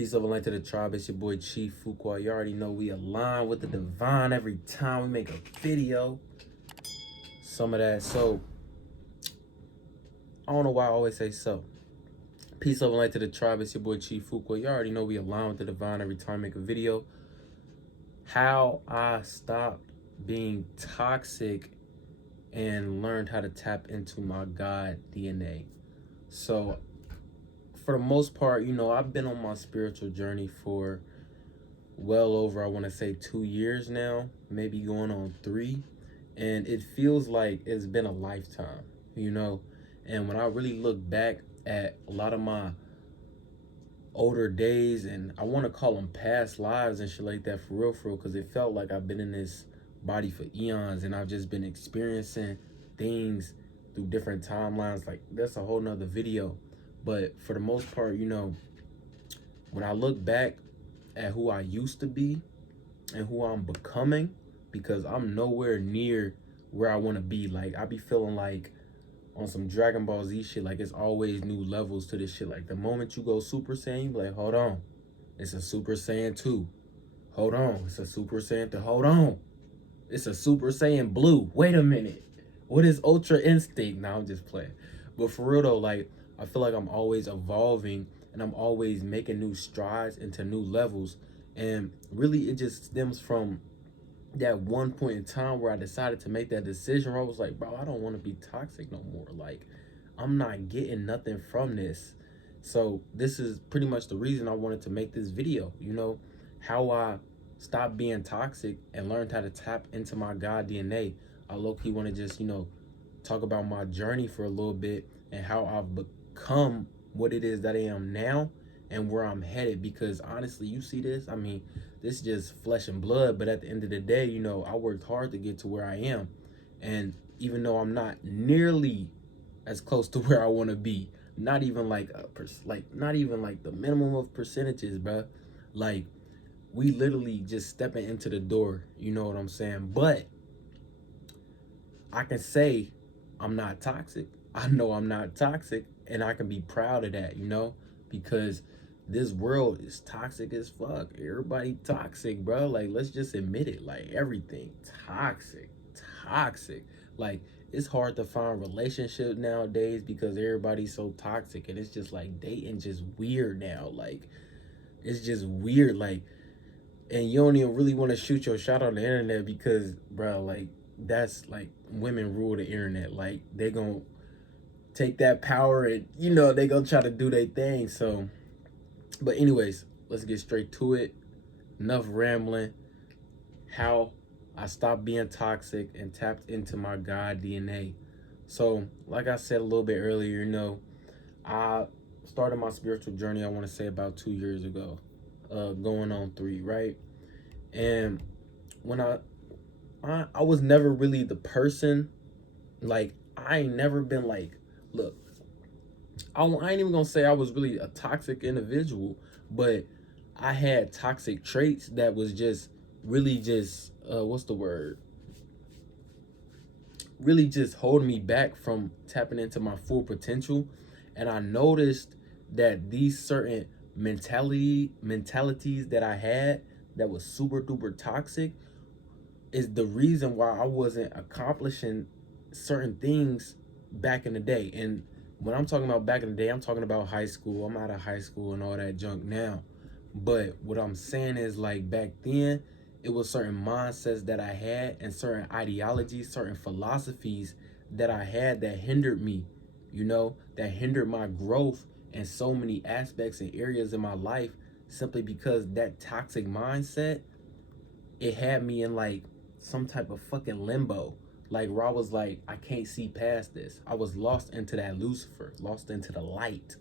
Peace over land to the tribe. It's your boy Chief Fuqua. You already know we align with the divine every time we make a video. Some of that. So, I don't know why I always say so. Peace over land to the tribe. It's your boy Chief Fuqua. You already know we align with the divine every time we make a video. How I stopped being toxic and learned how to tap into my God DNA. So, for the most part, I've been on my spiritual journey for well over, I want to say 2 years now, maybe going on 3. And it feels like it's been a lifetime, And when I really look back at a lot of my older days, and I want to call them past lives and shit like that for real, because it felt like I've been in this body for eons and I've just been experiencing things through different timelines. Like, that's a whole nother video. But for the most part, when I look back at who I used to be and who I'm becoming, because I'm nowhere near where I want to be. Like, I be feeling like on some Dragon Ball Z shit, like it's always new levels to this shit. Like, the moment you go Super Saiyan, you be like, hold on, it's a Super Saiyan 2. Hold on, it's a Super Saiyan 3. Hold on, it's a Super Saiyan Blue. Wait a minute, what is Ultra Instinct? Now I'm just playing. But for real though, like, I feel like I'm always evolving and I'm always making new strides into new levels. And really, it just stems from that one point in time where I decided to make that decision where I was like, bro, I don't want to be toxic no more. Like, I'm not getting nothing from this. So this is pretty much the reason I wanted to make this video, how I stopped being toxic and learned how to tap into my God DNA. I low-key want to just, talk about my journey for a little bit and how I've become what it is that I am now and where I'm headed. Because honestly, you see this, I mean, this is just flesh and blood, but at the end of the day, I worked hard to get to where I am. And even though I'm not nearly as close to where I want to be, not even like not even like the minimum of percentages, bro. Like, we literally just stepping into the door, you know what I'm saying? But I can say I'm not toxic. I know I'm not toxic, and I can be proud of that, because this world is toxic as fuck. Everybody toxic, bro. Like, let's just admit it. Like, everything toxic. Like, it's hard to find relationships nowadays because everybody's so toxic, and it's just like dating just weird now. Like, it's just weird. Like, and you don't even really want to shoot your shot on the internet because, bro, like, that's like women rule the internet. Like, they gonna take that power and they gonna try to do their thing. So, but anyways, let's get straight to it. Enough rambling. How I stopped being toxic and tapped into my God DNA. So, like I said a little bit earlier, I started my spiritual journey, I want to say about 2 years ago, going on 3, right? And when I was never really the person, like, I ain't never been like, look, I ain't even gonna say I was really a toxic individual, but I had toxic traits that was just really just, what's the word? Really just holding me back from tapping into my full potential. And I noticed that these certain mentalities that I had that was super duper toxic is the reason why I wasn't accomplishing certain things back in the day. And when I'm talking about back in the day, I'm talking about high school. I'm out of high school and all that junk now. But what I'm saying is, like, back then, it was certain mindsets that I had and certain ideologies, certain philosophies that I had that hindered me, that hindered my growth in so many aspects and areas in my life, simply because that toxic mindset, it had me in like some type of fucking limbo. Like, where I was like, I can't see past this. I was lost into that Lucifer, lost into the light,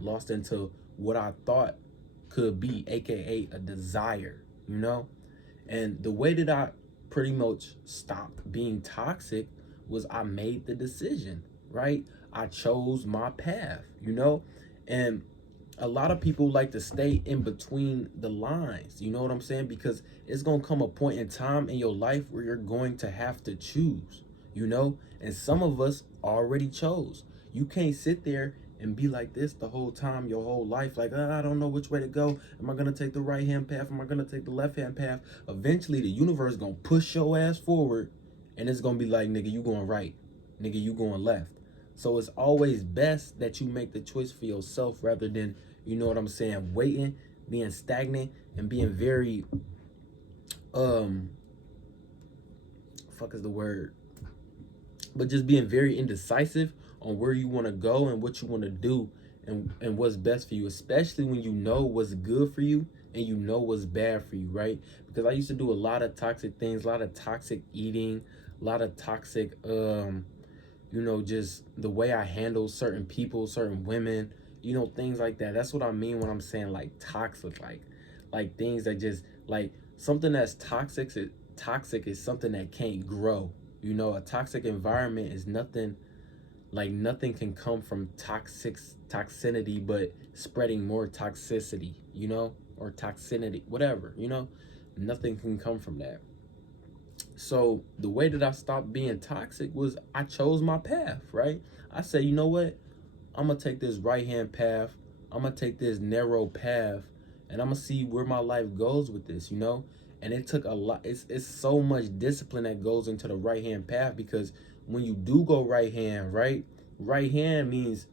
lost into what I thought could be, aka a desire, And the way that I pretty much stopped being toxic was I made the decision, right? I chose my path, And a lot of people like to stay in between the lines, you know what I'm saying? Because it's going to come a point in time in your life where you're going to have to choose, And some of us already chose. You can't sit there and be like this the whole time, your whole life. Like, I don't know which way to go. Am I gonna take the right hand path? Am I gonna take the left hand path? Eventually, the universe gonna push your ass forward, and it's gonna be like, nigga, you going right, nigga, you going left. So it's always best that you make the choice for yourself rather than, you know what I'm saying, waiting, being stagnant, and being very fuck is the word, but just being very indecisive on where you want to go and what you want to do, and what's best for you, especially when you know what's good for you and you know what's bad for you, right? Because I used to do a lot of toxic things, a lot of toxic eating, a lot of toxic just the way I handle certain people, certain women, things like that. That's what I mean when I'm saying like toxic, like things that just like something that's toxic is something that can't grow. A toxic environment is nothing. Like nothing can come from toxicity but spreading more toxicity, or toxicity, whatever, nothing can come from that. So the way that I stopped being toxic was I chose my path, right? I said, you know what? I'm gonna take this right hand path. I'm gonna take this narrow path, and I'm gonna see where my life goes with this, And it took a lot. It's so much discipline that goes into the right hand path, because when you do go right hand, right hand means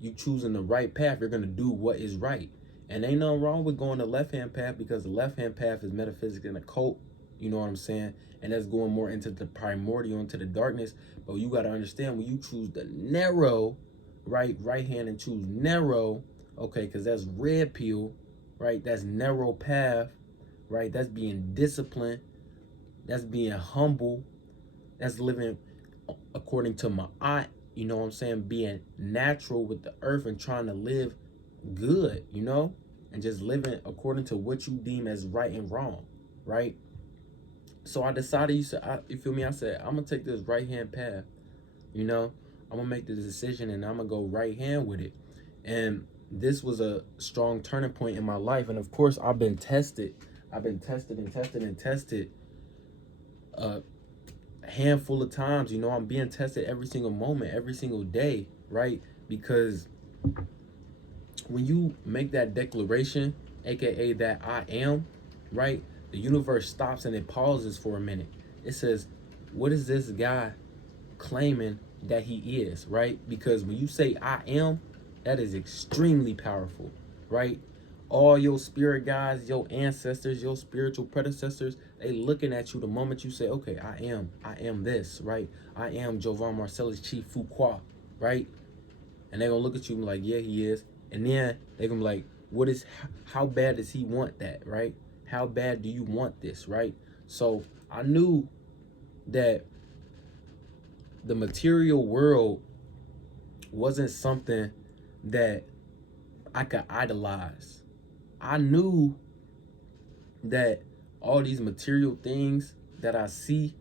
you choosing the right path. You're gonna do what is right, and ain't nothing wrong with going the left hand path, because the left hand path is metaphysics and occult. You know what I'm saying? And that's going more into the primordial, into the darkness. But you got to understand, when you choose the narrow right hand and choose narrow, okay, because that's red pill, right? That's narrow path, right? That's being disciplined. That's being humble. That's living according to my aunt, you know what I'm saying? Being natural with the earth and trying to live good, and just living according to what you deem as right and wrong, right? So I decided, you feel me? I said, I'm gonna take this right hand path, I'm gonna make the decision and I'm gonna go right hand with it. And this was a strong turning point in my life. And of course, I've been tested and tested a handful of times. I'm being tested every single moment, every single day, right? Because when you make that declaration, aka that I am, right? The universe stops and it pauses for a minute. It says, what is this guy claiming that he is, right? Because when you say I am, that is extremely powerful, right? All your spirit guides, your ancestors, your spiritual predecessors, they looking at you the moment you say, okay, I am this, right? I am Jovan Marcellus Chief Fuqua, right? And they're gonna look at you and be like, yeah, he is. And then they're gonna be like, how bad does he want that, right? How bad do you want this, right? So I knew that the material world wasn't something that I could idolize. I knew that all these material things that I see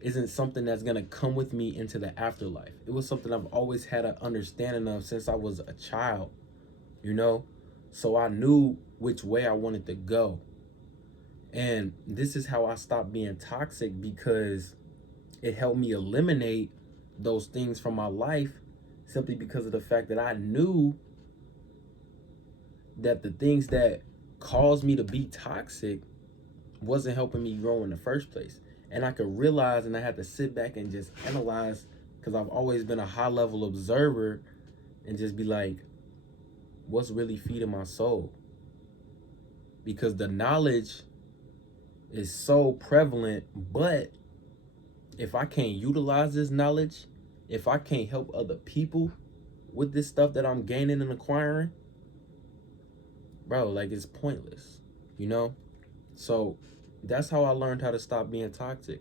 isn't something that's gonna come with me into the afterlife. It was something I've always had an understanding of since I was a child, So I knew which way I wanted to go. And this is how I stopped being toxic, because it helped me eliminate those things from my life, simply because of the fact that I knew that the things that caused me to be toxic wasn't helping me grow in the first place. And I could realize, and I had to sit back and just analyze, because I've always been a high level observer, and just be like, what's really feeding my soul? Because the knowledge is so prevalent, but if I can't utilize this knowledge, if I can't help other people with this stuff that I'm gaining and acquiring, bro, like, it's pointless, So that's how I learned how to stop being toxic.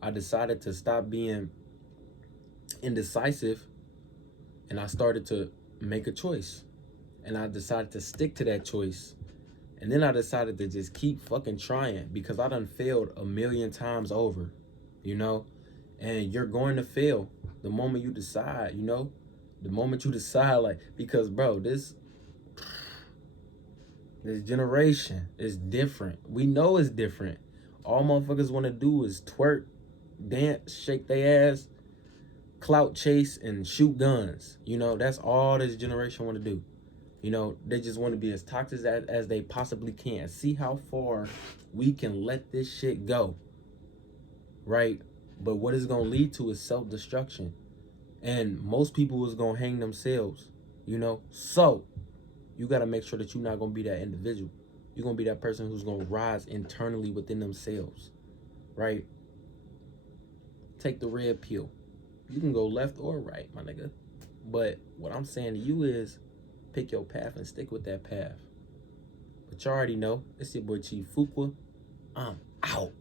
I decided to stop being indecisive, and I started to make a choice. And I decided to stick to that choice. And then I decided to just keep fucking trying, because I done failed a million times over, And you're going to fail the moment you decide, The moment you decide, like, because, bro, this generation is different. We know it's different. All motherfuckers want to do is twerk, dance, shake their ass, clout chase and shoot guns. You know, that's all this generation want to do. You know, they just want to be as toxic as they possibly can. See how far we can let this shit go, right? But what it's going to lead to is self-destruction. And most people is going to hang themselves, you know? So, you got to make sure that you're not going to be that individual. You're going to be that person who's going to rise internally within themselves, right? Take the red pill. You can go left or right, my nigga. But what I'm saying to you is pick your path and stick with that path. But you already know, it's your boy Chief Fuqua. I'm out.